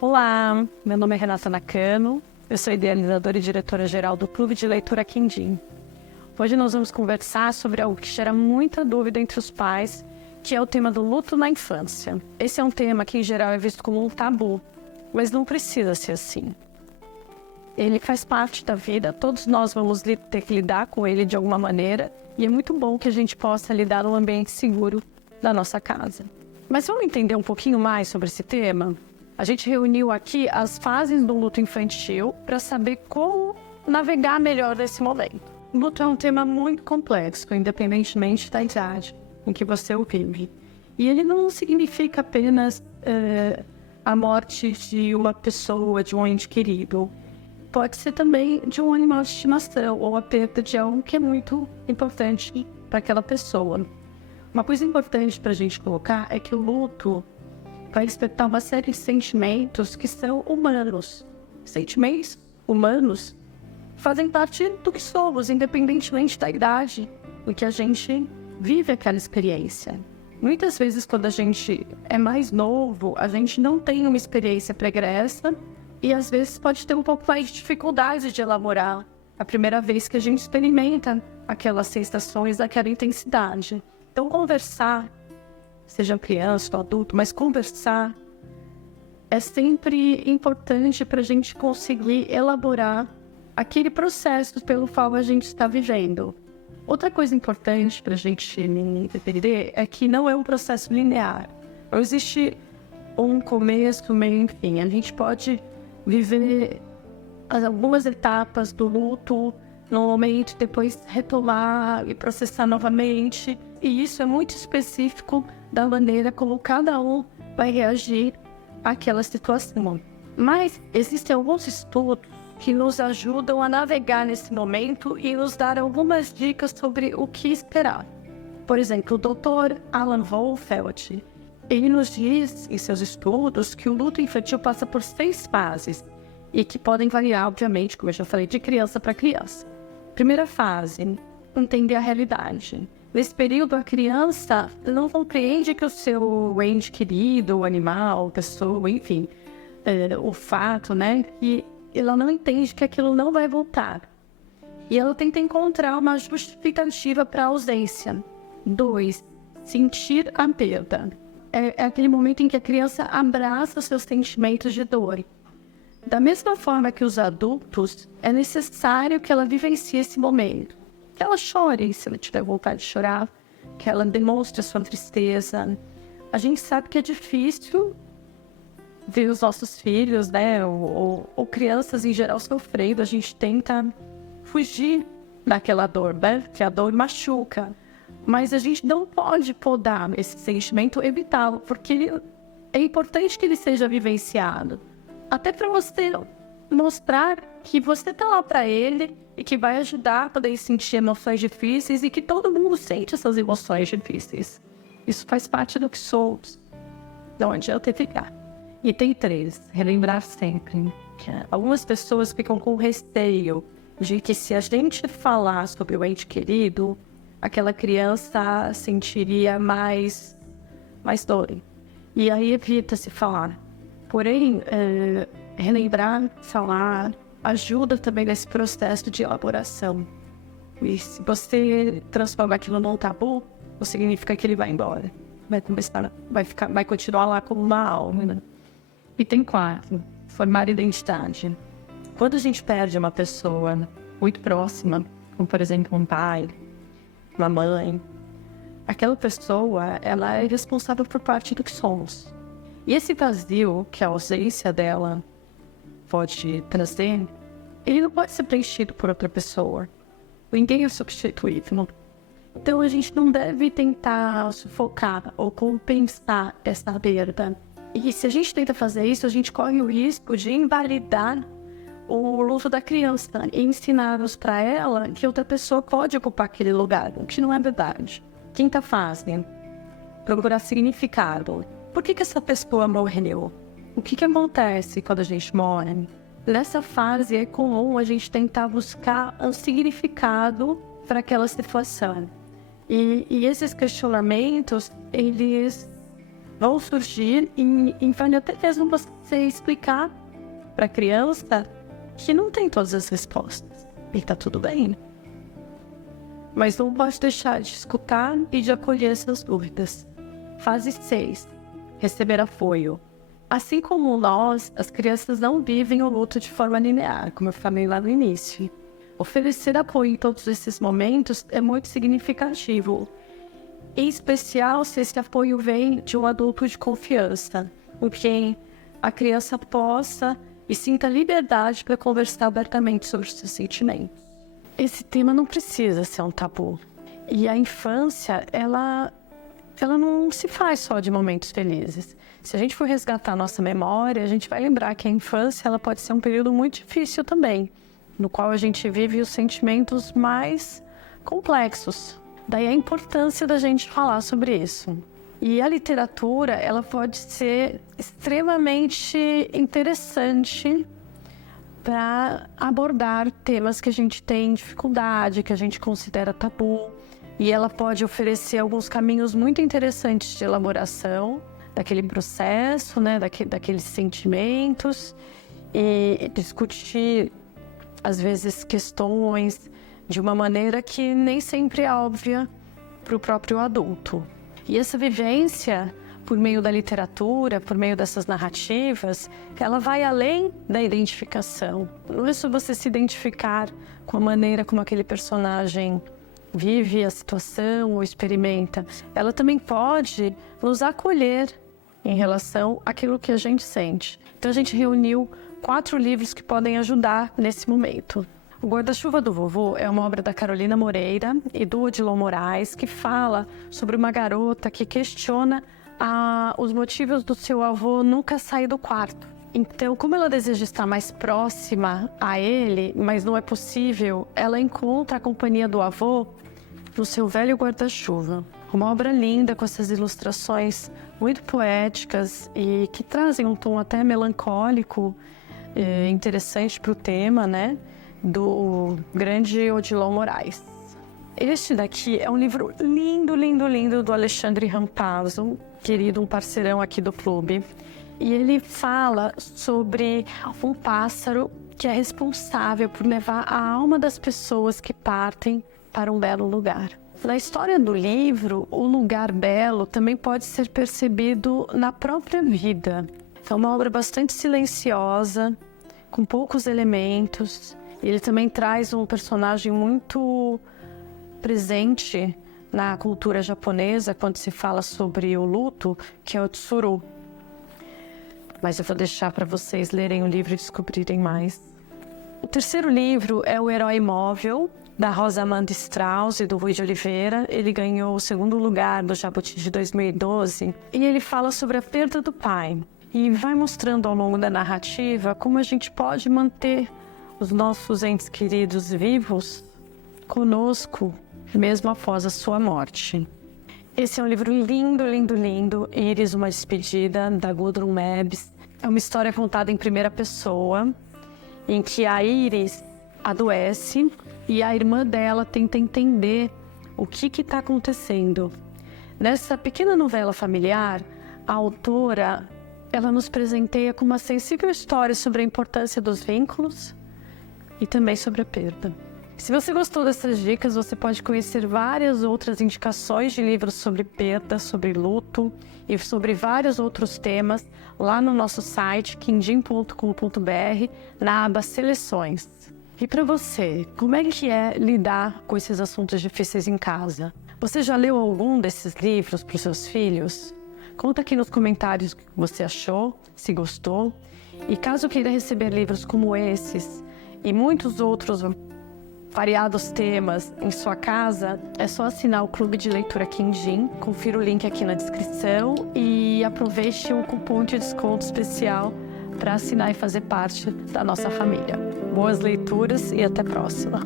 Olá, meu nome é Renata Nakano, eu sou idealizadora e diretora-geral do Clube de Leitura Quindim. Hoje nós vamos conversar sobre algo que gera muita dúvida entre os pais, que é o tema do luto na infância. Esse é um tema que em geral é visto como um tabu, mas não precisa ser assim. Ele faz parte da vida, todos nós vamos ter que lidar com ele de alguma maneira, e é muito bom que a gente possa lidar num ambiente seguro da nossa casa. Mas vamos entender um pouquinho mais sobre esse tema? A gente reuniu aqui as fases do luto infantil para saber como navegar melhor nesse momento. O luto é um tema muito complexo, independentemente da idade em que você o vive. E ele não significa apenas a morte de uma pessoa, de um ente querido. Pode ser também de um animal de estimação ou a perda de algo que é muito importante para aquela pessoa. Uma coisa importante para a gente colocar é que o luto vai despertar uma série de sentimentos que são humanos. Sentimentos humanos fazem parte do que somos, independentemente da idade em que a gente vive aquela experiência. Muitas vezes, quando a gente é mais novo, a gente não tem uma experiência pregressa e às vezes pode ter um pouco mais de dificuldade de elaborar a primeira vez que a gente experimenta aquelas sensações daquela intensidade. Então, conversar, seja criança ou adulto, mas conversar é sempre importante para a gente conseguir elaborar aquele processo pelo qual a gente está vivendo. Outra coisa importante para a gente entender é que não é um processo linear. Não existe um começo, meio e fim. A gente pode viver algumas etapas do luto no momento, depois retomar e processar novamente. E isso é muito específico da maneira como cada um vai reagir àquela situação. Mas existem alguns estudos que nos ajudam a navegar nesse momento e nos dar algumas dicas sobre o que esperar. Por exemplo, o Dr. Alan Wolfelt, ele nos diz em seus estudos que o luto infantil passa por 6 fases e que podem variar, obviamente, como eu já falei, de criança para criança. Primeira fase, entender a realidade. Nesse período, a criança não compreende que o seu ente querido, o animal, pessoa, enfim, o fato, né, que ela não entende que aquilo não vai voltar. E ela tenta encontrar uma justificativa para a ausência. 2, sentir a perda. É aquele momento em que a criança abraça seus sentimentos de dor. Da mesma forma que os adultos, é necessário que ela vivencie esse momento. Que ela chore, se ela tiver vontade de chorar, que ela demonstre a sua tristeza. A gente sabe que é difícil ver os nossos filhos, né, ou crianças em geral sofrendo. A gente tenta fugir daquela dor, né, que a dor machuca. Mas a gente não pode podar esse sentimento, evitá-lo, porque é importante que ele seja vivenciado. Até para você mostrar que você está lá para ele e que vai ajudar quando ele sentir emoções difíceis e que todo mundo sente essas emoções difíceis. Isso faz parte do que somos. Não adianta ficar. E tem 3, relembrar sempre. Que algumas pessoas ficam com receio de que se a gente falar sobre o ente querido, aquela criança sentiria mais dor. E aí evita-se falar. Porém, relembrar, falar, ajuda também nesse processo de elaboração. E se você transforma aquilo num tabu, não significa que ele vai embora. Vai continuar lá como uma alma, né? E tem 4, formar identidade. Quando a gente perde uma pessoa muito próxima, como por exemplo um pai, uma mãe, aquela pessoa, ela é responsável por parte do que somos. E esse vazio que a ausência dela pode trazer, ele não pode ser preenchido por outra pessoa. Ninguém é substituível. Então a gente não deve tentar sufocar ou compensar essa perda. E se a gente tenta fazer isso, a gente corre o risco de invalidar o luto da criança e ensinar-nos para ela que outra pessoa pode ocupar aquele lugar, o que não é verdade. Quinta fase, procurar significado. Por que essa pessoa morreu? O que acontece quando a gente morre? Nessa fase é comum a gente tentar buscar um significado para aquela situação. E esses questionamentos, eles vão surgir e vai até mesmo você explicar para a criança que não tem todas as respostas e tá tudo bem. Mas não pode deixar de escutar e de acolher essas dúvidas. Fase 6. Receber apoio. Assim como nós, as crianças não vivem o luto de forma linear, como eu falei lá no início. Oferecer apoio em todos esses momentos é muito significativo. Em especial se esse apoio vem de um adulto de confiança, com quem a criança possa e sinta liberdade para conversar abertamente sobre os seus sentimentos. Esse tema não precisa ser um tabu. E a infância, ela não se faz só de momentos felizes. Se a gente for resgatar a nossa memória, a gente vai lembrar que a infância ela pode ser um período muito difícil também, no qual a gente vive os sentimentos mais complexos. Daí a importância da gente falar sobre isso. E a literatura, ela pode ser extremamente interessante para abordar temas que a gente tem dificuldade, que a gente considera tabu. E ela pode oferecer alguns caminhos muito interessantes de elaboração daquele processo, né, daqueles sentimentos, e discutir, às vezes, questões de uma maneira que nem sempre é óbvia para o próprio adulto. E essa vivência, por meio da literatura, por meio dessas narrativas, ela vai além da identificação. Não é só você se identificar com a maneira como aquele personagem vive a situação ou experimenta. Ela também pode nos acolher em relação àquilo que a gente sente. Então a gente reuniu 4 livros que podem ajudar nesse momento. O Guarda-Chuva do Vovô é uma obra da Carolina Moreira e do Odilon Moraes, que fala sobre uma garota que questiona os motivos do seu avô nunca sair do quarto. Então, como ela deseja estar mais próxima a ele, mas não é possível, ela encontra a companhia do avô no seu velho guarda-chuva. Uma obra linda, com essas ilustrações muito poéticas e que trazem um tom até melancólico, interessante para o tema, né? Do grande Odilon Moraes. Este daqui é um livro lindo, lindo, lindo do Alexandre Rampazzo, querido, um parceirão aqui do clube. E ele fala sobre um pássaro que é responsável por levar a alma das pessoas que partem para um belo lugar. Na história do livro, o lugar belo também pode ser percebido na própria vida. É uma obra bastante silenciosa, com poucos elementos. Ele também traz um personagem muito presente na cultura japonesa quando se fala sobre o luto, que é o tsuru. Mas eu vou deixar para vocês lerem o livro e descobrirem mais. O terceiro livro é O Herói Imóvel, da Rosa Amanda Strauss e do Rui de Oliveira. Ele ganhou o 2º lugar do Jabuti de 2012 e ele fala sobre a perda do pai. E vai mostrando ao longo da narrativa como a gente pode manter os nossos entes queridos vivos conosco, mesmo após a sua morte. Esse é um livro lindo, lindo, lindo, Iris, Uma Despedida, da Gudrun Mebs. É uma história contada em primeira pessoa, em que a Iris adoece e a irmã dela tenta entender o que está acontecendo. Nessa pequena novela familiar, a autora ela nos presenteia com uma sensível história sobre a importância dos vínculos e também sobre a perda. Se você gostou dessas dicas, você pode conhecer várias outras indicações de livros sobre perda, sobre luto e sobre vários outros temas lá no nosso site, quindim.com.br, na aba Seleções. E para você, como é que é lidar com esses assuntos difíceis em casa? Você já leu algum desses livros para os seus filhos? Conta aqui nos comentários o que você achou, se gostou. E caso queira receber livros como esses e muitos outros variados temas em sua casa, é só assinar o Clube de Leitura Quindim. Confira o link aqui na descrição e aproveite um cupom de desconto especial para assinar e fazer parte da nossa família. Boas leituras e até a próxima!